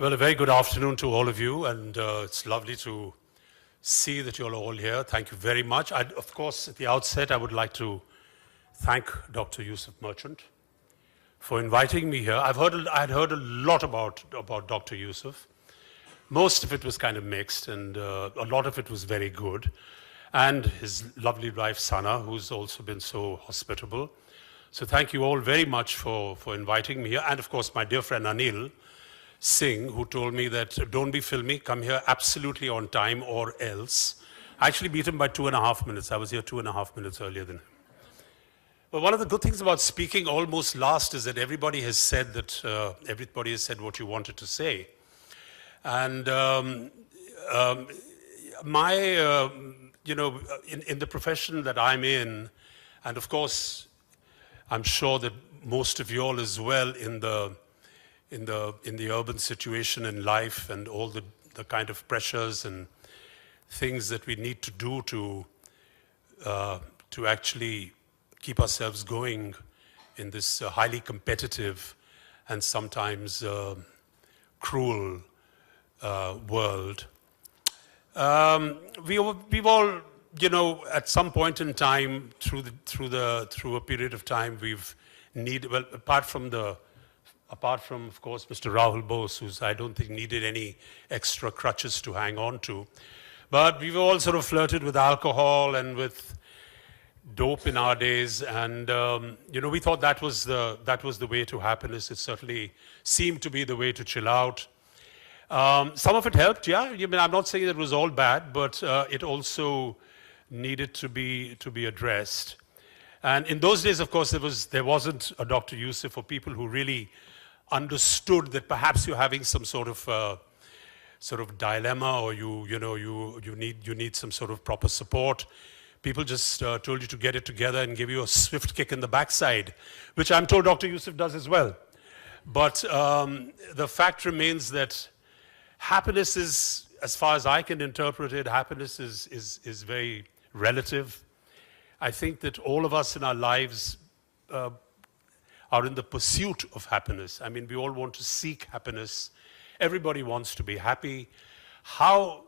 Well, a very good afternoon to all of you, and it's lovely to see that you're all here. Thank you very much. Of course, at the outset, I would like to thank Dr. Yusuf Merchant for inviting me here. I'd heard a lot about Dr. Yusuf. Most of it was kind of mixed, and a lot of it was very good. And his lovely wife, Sana, who's also been so hospitable. So thank you all very much for inviting me here. And of course, my dear friend Anil Singh, who told me that don't be filmy, come here absolutely on time or else. I actually beat him by 2.5 minutes. I was here 2.5 minutes earlier than him. But one of the good things about speaking almost last is that everybody has said what you wanted to say. And in the profession that I'm in, and of course, I'm sure that most of you all as well in the urban situation in life and all the kind of pressures and things that we need to do to actually keep ourselves going in this highly competitive and sometimes cruel world. We've all, at some point in time through a period of time, we've needed, well, apart from of course Mr. Rahul Bose, who's I don't think needed any extra crutches to hang on to, but we've all sort of flirted with alcohol and with dope in our days, and we thought that was the way to happiness. It certainly seemed to be the way to chill out. Some of it helped, yeah. I'm not saying it was all bad, but it also needed to be addressed. And in those days, of course, there wasn't a Dr. Yusuf for people who really understood that perhaps you're having some sort of dilemma, or you need some sort of proper support. People just told you to get it together and give you a swift kick in the backside, which I'm told Dr. Yusuf does as well. But the fact remains that happiness is, as far as I can interpret it, happiness is very relative. I think that all of us in our lives are in the pursuit of happiness. I mean, we all want to seek happiness. Everybody wants to be happy. How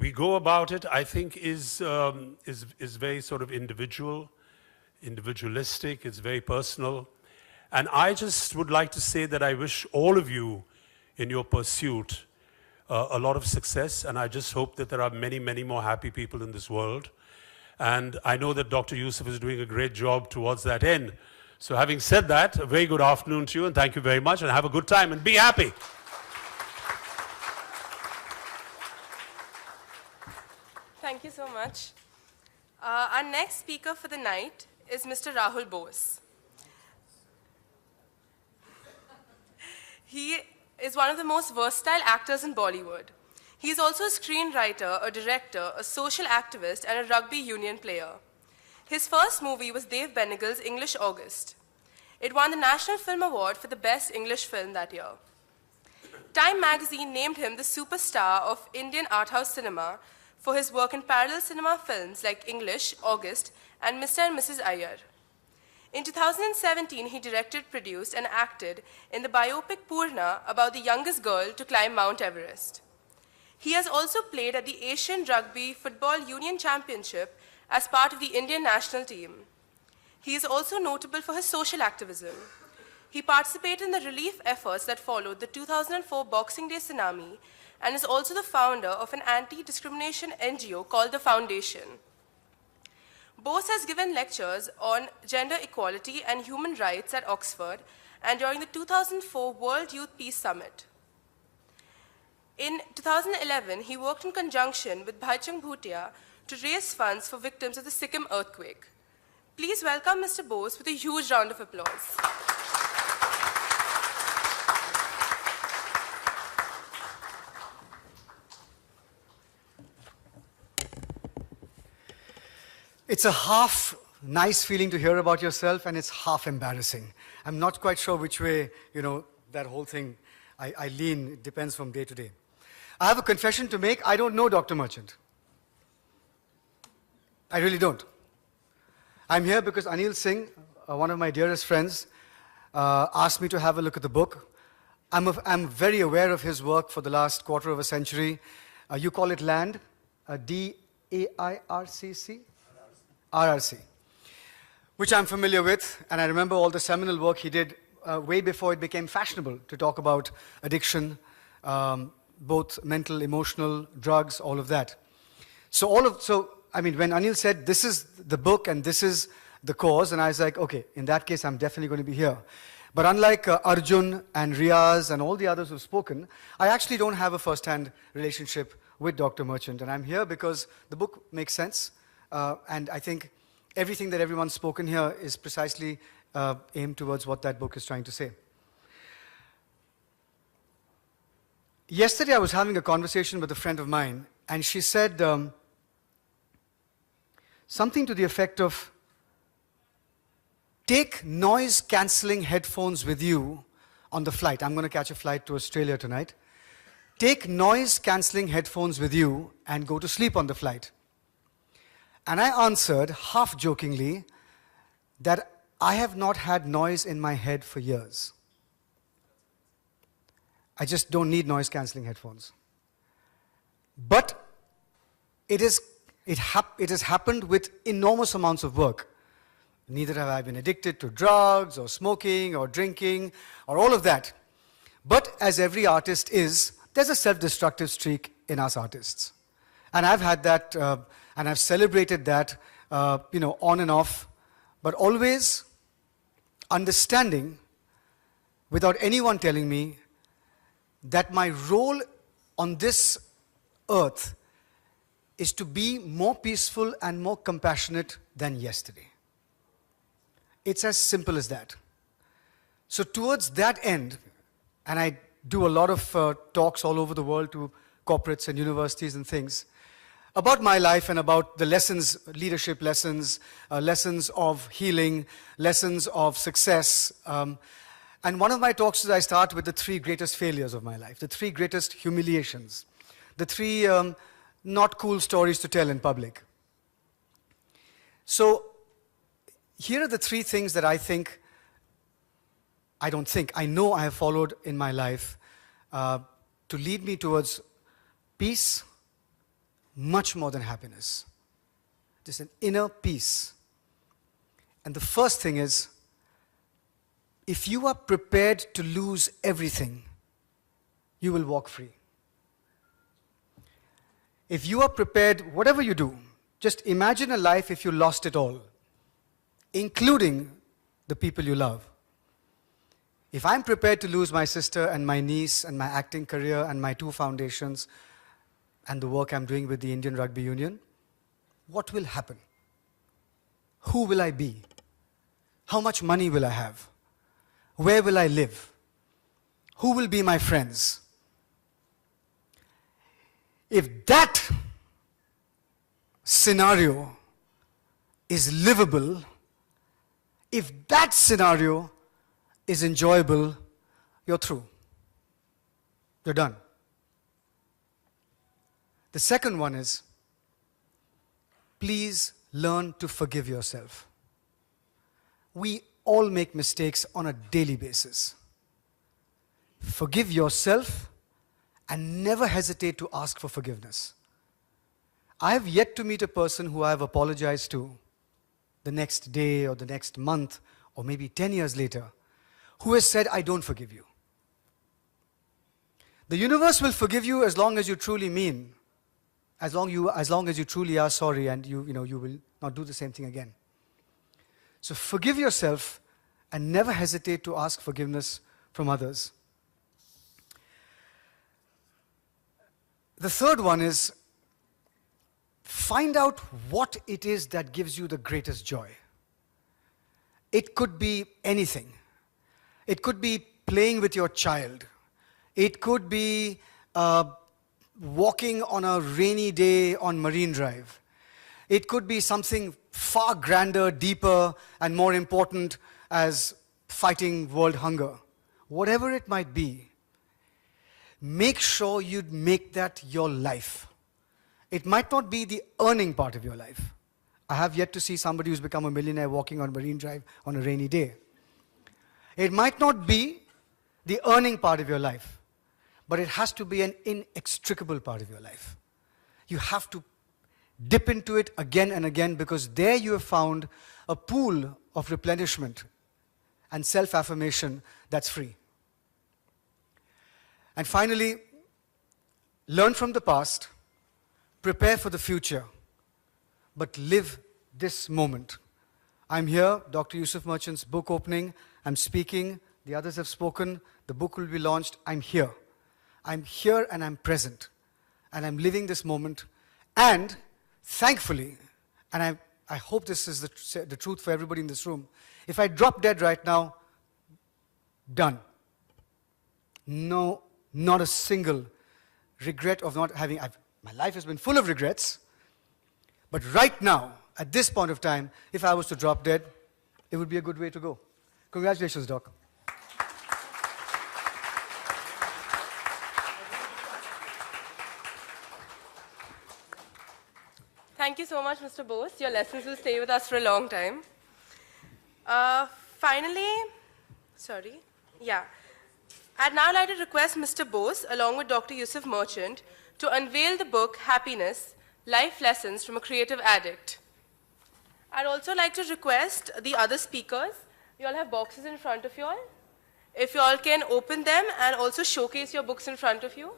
we go about it, I think, is very sort of individualistic. It's very personal. And I just would like to say that I wish all of you in your pursuit a lot of success, and I just hope that there are many, many more happy people in this world. And I know that Dr. Yusuf is doing a great job towards that end. So having said that, a very good afternoon to you, and thank you very much, and have a good time, and be happy. Thank you so much. Our next speaker for the night is Mr. Rahul Bose. He is one of the most versatile actors in Bollywood. He is also a screenwriter, a director, a social activist, and a rugby union player. His first movie was Dave Benegal's English August. It won the National Film Award for the Best English Film that year. Time magazine named him the superstar of Indian art house cinema for his work in parallel cinema films like English, August, and Mr. and Mrs. Iyer. In 2017, he directed, produced, and acted in the biopic Purna about the youngest girl to climb Mount Everest. He has also played at the Asian Rugby Football Union Championship as part of the Indian national team. He is also notable for his social activism. He participated in the relief efforts that followed the 2004 Boxing Day tsunami and is also the founder of an anti-discrimination NGO called The Foundation. Bose has given lectures on gender equality and human rights at Oxford and during the 2004 World Youth Peace Summit. In 2011, he worked in conjunction with Bhaichung Bhutia to raise funds for victims of the Sikkim earthquake. Please welcome Mr. Bose with a huge round of applause. It's a half nice feeling to hear about yourself, and it's half embarrassing. I'm not quite sure which way, that whole thing I lean. It depends from day to day. I have a confession to make. I don't know Dr. Merchant. I really don't. I'm here because Anil Singh, one of my dearest friends, asked me to have a look at the book. I'm very aware of his work for the last quarter of a century. You call it LAND, D-A-I-R-C-C? RRC, which I'm familiar with, and I remember all the seminal work he did way before it became fashionable to talk about addiction, both mental, emotional, drugs, all of that. So I mean, when Anil said, this is the book and this is the cause, and I was like, okay, in that case, I'm definitely going to be here. But unlike Arjun and Riaz and all the others who've spoken, I actually don't have a first-hand relationship with Dr. Merchant, and I'm here because the book makes sense, and I think everything that everyone's spoken here is precisely aimed towards what that book is trying to say. Yesterday, I was having a conversation with a friend of mine, and she said something to the effect of, take noise-cancelling headphones with you on the flight. I'm going to catch a flight to Australia tonight. Take noise-cancelling headphones with you and go to sleep on the flight. And I answered, half-jokingly, that I have not had noise in my head for years. I just don't need noise-cancelling headphones. But it has happened with enormous amounts of work. Neither have I been addicted to drugs or smoking or drinking or all of that. But as every artist is, there's a self-destructive streak in us artists. And I've had that, and I've celebrated that, on and off, but always understanding, without anyone telling me, that my role on this earth is to be more peaceful and more compassionate than yesterday. It's as simple as that. So towards that end, and I do a lot of talks all over the world to corporates and universities and things, about my life and about the lessons, leadership lessons, lessons of healing, lessons of success. And one of my talks is I start with the 3 greatest failures of my life, the 3 greatest humiliations, the 3 not cool stories to tell in public. So here are the 3 things that I know I have followed in my life to lead me towards peace, much more than happiness. Just an inner peace. And the first thing is, if you are prepared to lose everything, you will walk free. If you are prepared, whatever you do, just imagine a life if you lost it all, including the people you love. If I'm prepared to lose my sister and my niece and my acting career and my 2 foundations and the work I'm doing with the Indian Rugby Union, what will happen? Who will I be? How much money will I have? Where will I live? Who will be my friends? If that scenario is livable, if that scenario is enjoyable, you're through. You're done. The second one is, please learn to forgive yourself. We all make mistakes on a daily basis. Forgive yourself and never hesitate to ask for forgiveness. I have yet to meet a person who I have apologized to the next day or the next month or maybe 10 years later who has said, I don't forgive you. The universe will forgive you as long as you truly mean, as long as you truly are sorry and you will not do the same thing again. So forgive yourself and never hesitate to ask forgiveness from others. The third one is, find out what it is that gives you the greatest joy. It could be anything. It could be playing with your child. It could be walking on a rainy day on Marine Drive. It could be something far grander, deeper, and more important as fighting world hunger. Whatever it might be, make sure you make that your life. It might not be the earning part of your life. I have yet to see somebody who's become a millionaire walking on Marine Drive on a rainy day. It might not be the earning part of your life, but it has to be an inextricable part of your life. You have to dip into it again and again, because there you have found a pool of replenishment and self-affirmation that's free. And finally, learn from the past, prepare for the future, but live this moment. I'm here, Dr. Yusuf Merchant's book opening. I'm speaking. The others have spoken. The book will be launched. I'm here. I'm here and I'm present. And I'm living this moment. And thankfully, and I hope this is the truth for everybody in this room, if I drop dead right now, done. No, not a single regret of not having, my life has been full of regrets, but right now, at this point of time, if I was to drop dead, it would be a good way to go. Congratulations, Doc. Thank you so much, Mr. Bose. Your lessons will stay with us for a long time. Finally, I'd now like to request Mr. Bose, along with Dr. Yusuf Merchant, to unveil the book, Happyness, Life Lessons from a Creative Addict. I'd also like to request the other speakers, you all have boxes in front of you all. If you all can open them and also showcase your books in front of you.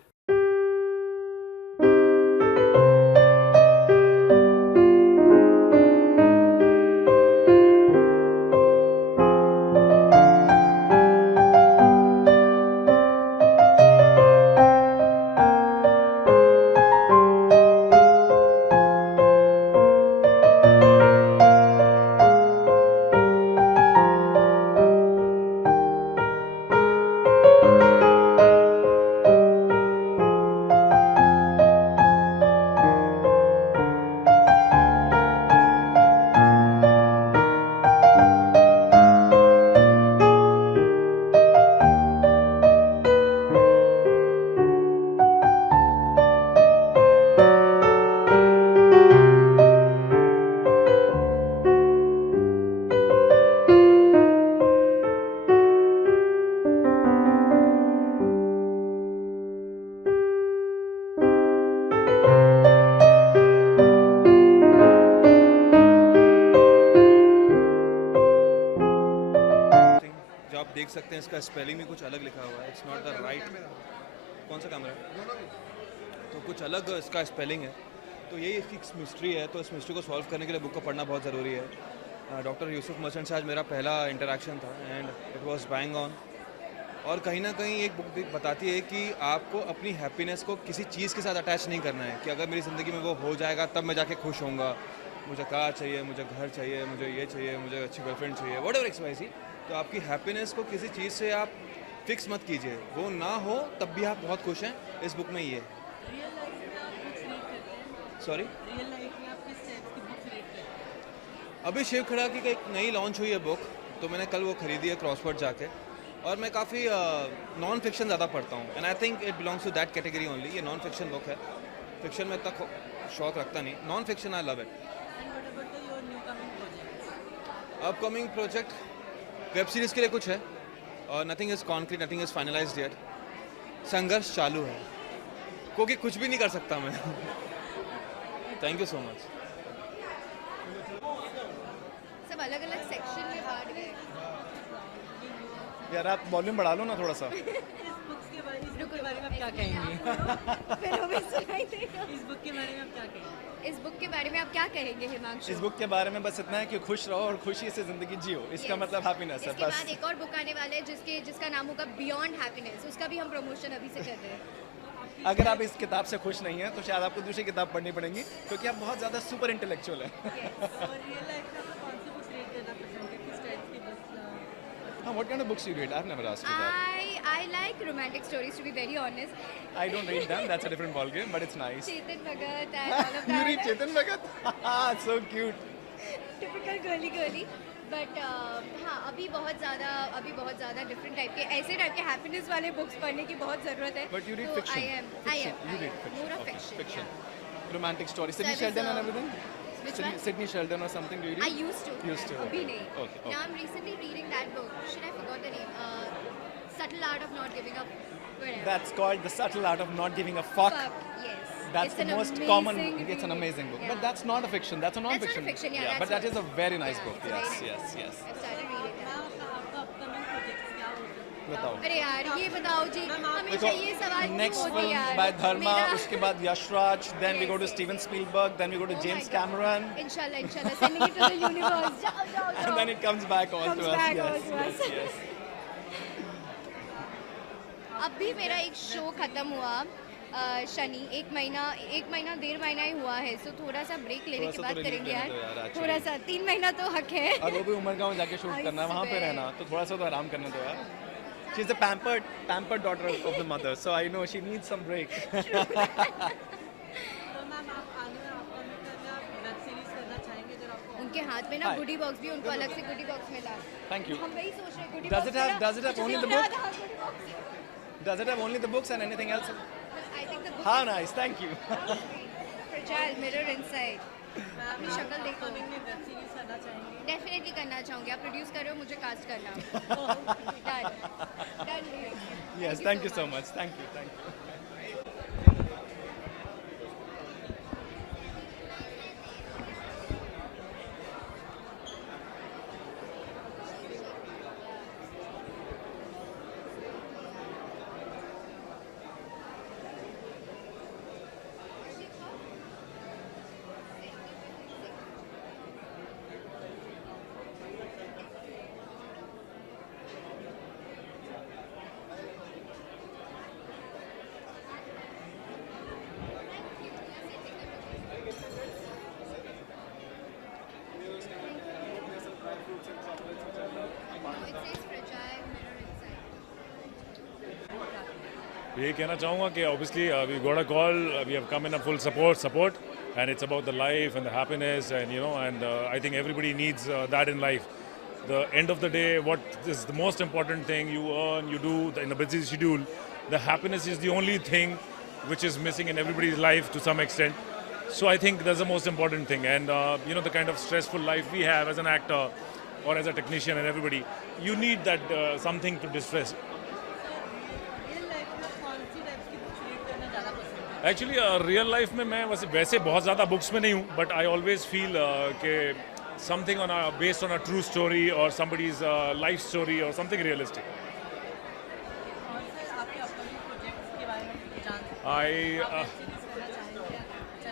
देख सकते हैं इसका spelling में कुछ अलग लिखा हुआ है. It's not the right. कौन सा कैमरा है? तो कुछ अलग इसका स्पेलिंग है. तो यही इसकी मिस्ट्री है. तो इस मिस्ट्री को सॉल्व करने के लिए बुक को पढ़ना बहुत ज़रूरी है. डॉक्टर यूसुफ मर्चेंट से आज मेरा पहला इंटरेक्शन था and it was bang on. और कहीं ना कहीं एक बुक बताती है कि आपको अपनी हैप्पीनेस को किसी चीज़ के साथ अटैच नहीं करना है कि अगर मेरी ज़िंदगी में वो हो जाएगा तब मैं जाके खुश होऊंगा. मुझे कार चाहिए, मुझे घर चाहिए, मुझे ये चाहिए, मुझे अच्छी गर्लफ्रेंड चाहिए, व्हाटएवर एक्स वाई ज़ेड. तो आपकी हैप्पीनेस को किसी चीज़ से आप फिक्स मत कीजिए. वो ना हो तब भी आप बहुत खुश हैं. इस बुक में ये सॉरी अभी शिव खड़ा की एक नई लॉन्च हुई है बुक, तो मैंने कल वो खरीदी है क्रॉसवर्ड जाके. और मैं काफ़ी नॉन फिक्शन ज़्यादा पढ़ता हूँ and I think it belongs to that category only. ये नॉन फिक्शन बुक है. फिक्शन में इतना शौक रखता नहीं. Non fiction I love it. Upcoming project web series के लिए कुछ है और nothing is concrete, nothing is finalised yet. संघर्ष चालू है क्योंकि कुछ भी नहीं कर सकता मैं. Thank you so much. सब अलग अलग सेक्शन में बांट गए. यार आप वॉल्यूम बढ़ा लो ना थोड़ा सा. इस बुक के बारे में आप क्या कहेंगे? इस बुक के बारे में आप क्या कहेंगे? इस बुक के बारे में आप क्या कहेंगे हिमांशु? इस बुक के बारे में बस इतना है कि खुश रहो और खुशी से ज़िंदगी जियो. इसका मतलब हैप्पीनेस है इसके बस. बाद एक और बुक आने वाला है जिसका नाम होगा बियॉन्ड हैप्पीनेस. उसका भी हम प्रमोशन अभी से कर रहे हैं. अगर आप इस किताब से खुश नहीं हैं तो शायद आपको दूसरी किताब पढ़नी पड़ेगी क्योंकि आप बहुत ज़्यादा सुपर इंटेलेक्चुअल हैं. What kind of books you read? I've never asked you that. I like romantic stories, to be very honest. I don't read them. That's a different ballgame, but it's nice. Chetan Bhagat and all of that. You read Chetan Bhagat? So cute. Typical girly. But हाँ अभी बहुत ज़्यादा different type के ऐसे type के happiness वाले books पढ़ने की बहुत ज़रूरत है. But you read So fiction. I am. You read fiction. More of Okay, fiction. Yeah. Romantic stories. Sydney So I was, Sheldon and everything? Which one? Sydney Sheldon or something, do you read? I used to. Used to. Abhi nahi. Okay. Now I'm recently reading that book. Should I forgot the name? Subtle Art of not giving up. Whatever. That's called The Subtle Art of Not Giving a Fuck. Yes. That's It's the an most amazing common. read. It's an amazing book, Yeah. but that's not a fiction. That's a That's not a non-fiction. fiction, yeah, but that's that is a what- very nice yeah, book. it's a very Yes, nice yes, yes. I've started reading that. बताओ. अरे यार ये बताओ जी हमेशा ये सवाल क्यों Next होती है film यार by Dharma, मेरा- उसके बाद Yashraj, then we go to Yes, yes. Steven Spielberg, then we go to Oh my James God. Cameron, Inshallah, inshallah, sending it to the universe. जाओ, जाओ, जाओ. and then it comes back all Comes to us. back Yes, all to yes, us. yes. अभी मेरा एक show खत्म हुआ शनि एक महीना 1.5 महीना ही हुआ है सो थोड़ा सा ब्रेक लेने थोड़ा के सा बाद तो relief करेंगे लेने यार दो यार, actually. थोड़ा सा 3 महीना तो हक है और वो भी उमर गाँव जाके शूट I करना है, वहाँ पे swear. रहना, तो थोड़ा सा तो आराम करने दो यार. She's a pampered daughter of the mother, so I know she needs some break. उनके हाथ में ना Hi. गुडी बॉक्स भी उनको अलग से गुडी बॉक्स मिला Thank you. हम वही सोच रहे गुडी Does it have only the book? Does it have only the books and anything else? I think the How nice, thank you. Fragile mirror inside अपनी शक्ल देखो डेफिनेटली करना चाहूँगी आप प्रोड्यूस कर रहे हो मुझे कास्ट करना done Yes, thank you so much. Thank you. ये कहना चाहूँगा कि obviously we got a call, we have come in a full support, and it's about the life and the happiness, and I think everybody needs that in life. The end of the day, what is the most important thing you earn, you do in a busy schedule. The happiness is the only thing which is missing in everybody's life to some extent. So I think that's the most important thing, and the kind of stressful life we have as an actor or as a technician and everybody, you need that something to distress. Actually real life में मैं वैसे बहुत ज़्यादा books में नहीं हूँ but I always feel कि something on based on a true story और समबडीज लाइफ स्टोरी और समथिंग रियलिस्टिक आई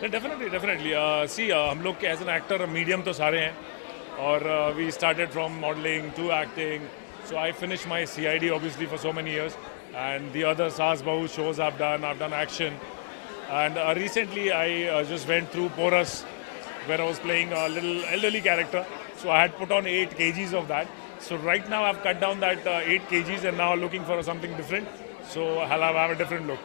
डेफिनेटली सी हम लोग के एज एन एक्टर मीडियम तो सारे हैं और we started from modelling to acting so I finish my CID obviously for so many years and the other सास बहू shows I've done action. And recently I just went through Porous where I was playing a little elderly character. So I had put on 8 kgs of that. So right now I've cut down that 8 kgs and now looking for something different. So I'll have a different look.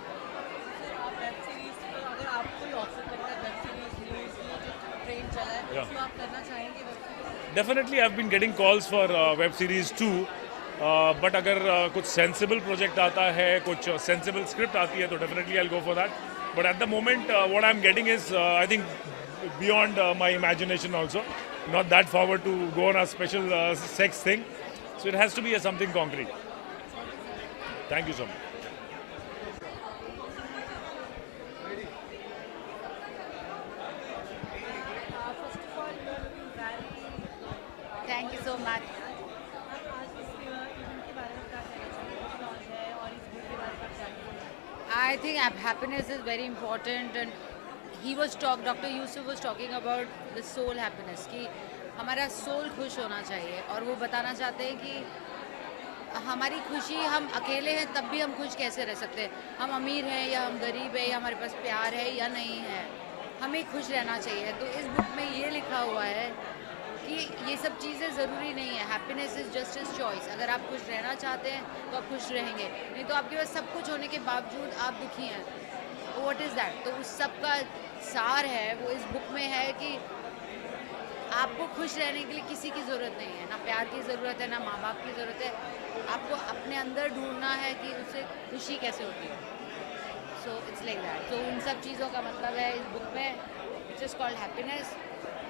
Definitely I've been getting calls for web series too. But अगर कुछ sensible project आता है, कुछ sensible script आती है तो definitely I'll go for that. But at the moment, what I'm getting is, I think, beyond my imagination also. Not that forward to go on a special sex thing. So it has to be something concrete. Thank you so much. Thank you so much. I think happiness is very important, and Dr. Yusuf was talking about the soul happiness कि हमारा soul खुश होना चाहिए और वो बताना चाहते हैं कि हमारी खुशी हम अकेले हैं तब भी हम खुश कैसे रह सकते हैं हम अमीर हैं या हम गरीब हैं या हमारे पास प्यार है या नहीं है हमें खुश रहना चाहिए तो इस बुक में ये लिखा हुआ है कि ये सब चीज़ें ज़रूरी नहीं है happiness is just is choice अगर आप खुश रहना चाहते हैं तो आप खुश रहेंगे नहीं तो आपके पास सब कुछ होने के बावजूद आप दुखी हैं व्हाट इज़ दैट तो उस सब का सार है वो इस बुक में है कि आपको खुश रहने के लिए किसी की ज़रूरत नहीं है ना प्यार की ज़रूरत है ना माँ बाप की ज़रूरत है आपको अपने अंदर ढूंढना है कि उससे खुशी कैसे होती है सो इट्स लाइक दैट तो उन सब चीज़ों का मतलब है इस बुक में इट्स इज़ कॉल्ड हैप्पीनेस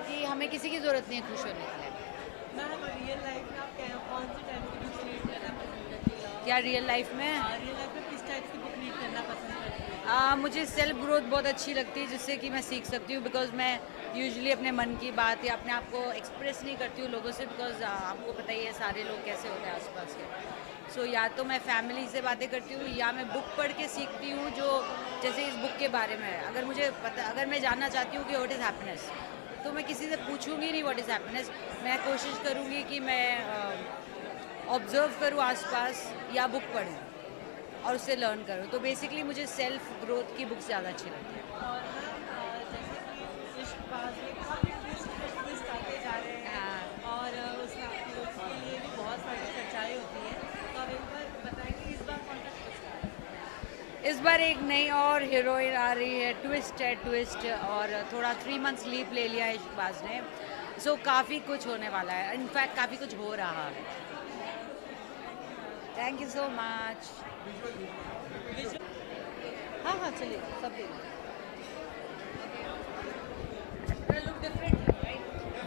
कि हमें किसी की ज़रूरत नहीं है खुश होने के लिए क्या रियल लाइफ में? रियल लाइफ में किस टाइप की बुक रीड करना पसंद करती है? मुझे सेल्फ ग्रोथ बहुत अच्छी लगती है, जिससे कि मैं सीख सकती हूँ, बिकॉज मैं यूजुअली अपने मन की बात या अपने आप को एक्सप्रेस नहीं करती हूँ लोगों से, बिकॉज आपको पता ही है सारे लोग कैसे होते हैं आसपास के। सो या तो मैं फैमिली से बातें करती हूँ या मैं बुक पढ़ के सीखती हूँ, जो जैसे इस बुक के बारे में है। अगर मैं जानना चाहती हूँ कि व्हाट इज़ हैप्पीनेस, तो मैं किसी से पूछूंगी नहीं व्हाट इज़ हैप्पीनेस, मैं कोशिश करूँगी कि मैं ऑब्जर्व करूँ आसपास या बुक पढूं और उससे लर्न करूँ। तो बेसिकली मुझे सेल्फ ग्रोथ की बुक्स ज़्यादा अच्छी लगती हैं। और जैसे कि इश्कबाज़ में काफ़ी ट्विस्ट आते जा रहे हैं। हाँ। और उसके लिए भी बहुत सारी चर्चाएं होती हैं, तो आप एक बार बताएंगे इस बार कौन सा ट्विस्ट आ रहा है? इस बार एक नई और हीरोइन आ रही है, ट्विस्ट, और थोड़ा 3 मंथ्स लीव ले लिया है इश्कबाज़ ने। सो काफ़ी कुछ होने वाला है, इनफैक्ट काफ़ी कुछ हो रहा है। Thank you so much. हाँ चलिए सब look different, right?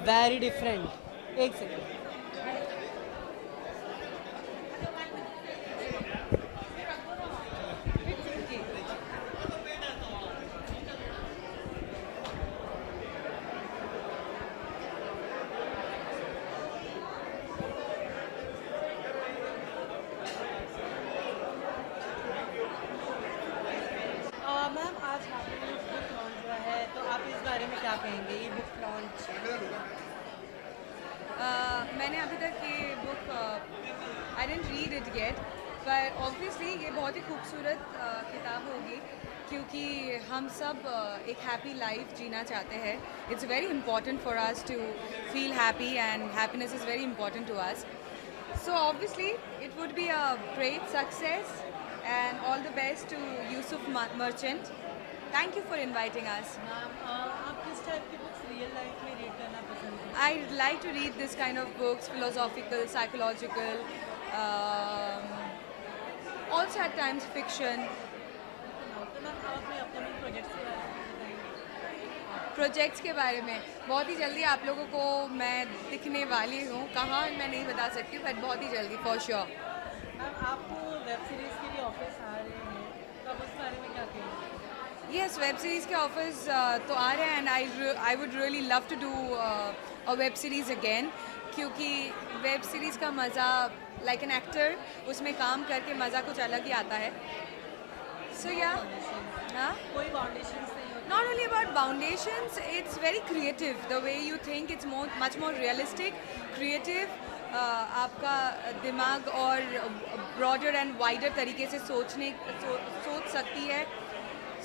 Very different. एक सेकेंड। मैम आज हैप्पीनेस बुक लॉन्च हुआ है, तो आप इस बारे में क्या कहेंगे? ये बुक लॉन्च मैंने अभी तक ये book I didn't read it yet, पर ऑब्वियसली ये बहुत ही खूबसूरत किताब होगी, क्योंकि हम सब एक हैप्पी लाइफ जीना चाहते हैं। It's very important for us to feel happy and happiness is very important to us. So obviously it would be a great success, and all the best to Yusuf Merchant. Thank you for inviting us. Ma'am आप किस type की books real life में read करना पसंद करते I like to read this kind of books, philosophical, psychological, also at times fiction. हैं? तो ma'am आप अपने अपकमिंग प्रोजेक्ट्स के बारे में बताएंगे? प्रोजेक्ट्स के बारे में बहुत ही जल्दी आप लोगों को मैं दिखने वाली हूँ, कहाँ मैं नहीं बता सकती, बट बहुत ही जल्दी फॉर श्योर। मैम आपको वेब सीरीज़ के लिए ऑफर्स आ रहे हैं, तो आप उस बारे में क्या कहेंगे? Yes, वेब सीरीज़ के ऑफर्स तो आ रहे हैं, and I would really love to do a web series again, क्योंकि वेब सीरीज़ का मज़ा, लाइक एन एक्टर, उसमें काम करके मज़ा कुछ अलग ही आता है। सो या कोई फाउंडेशंस नहीं होती? not only about foundations, it's very creative. The way you think, it's much more realistic, creative. आपका दिमाग और broader and wider तरीके से सोच सकती है.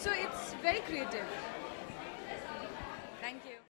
So it's very creative.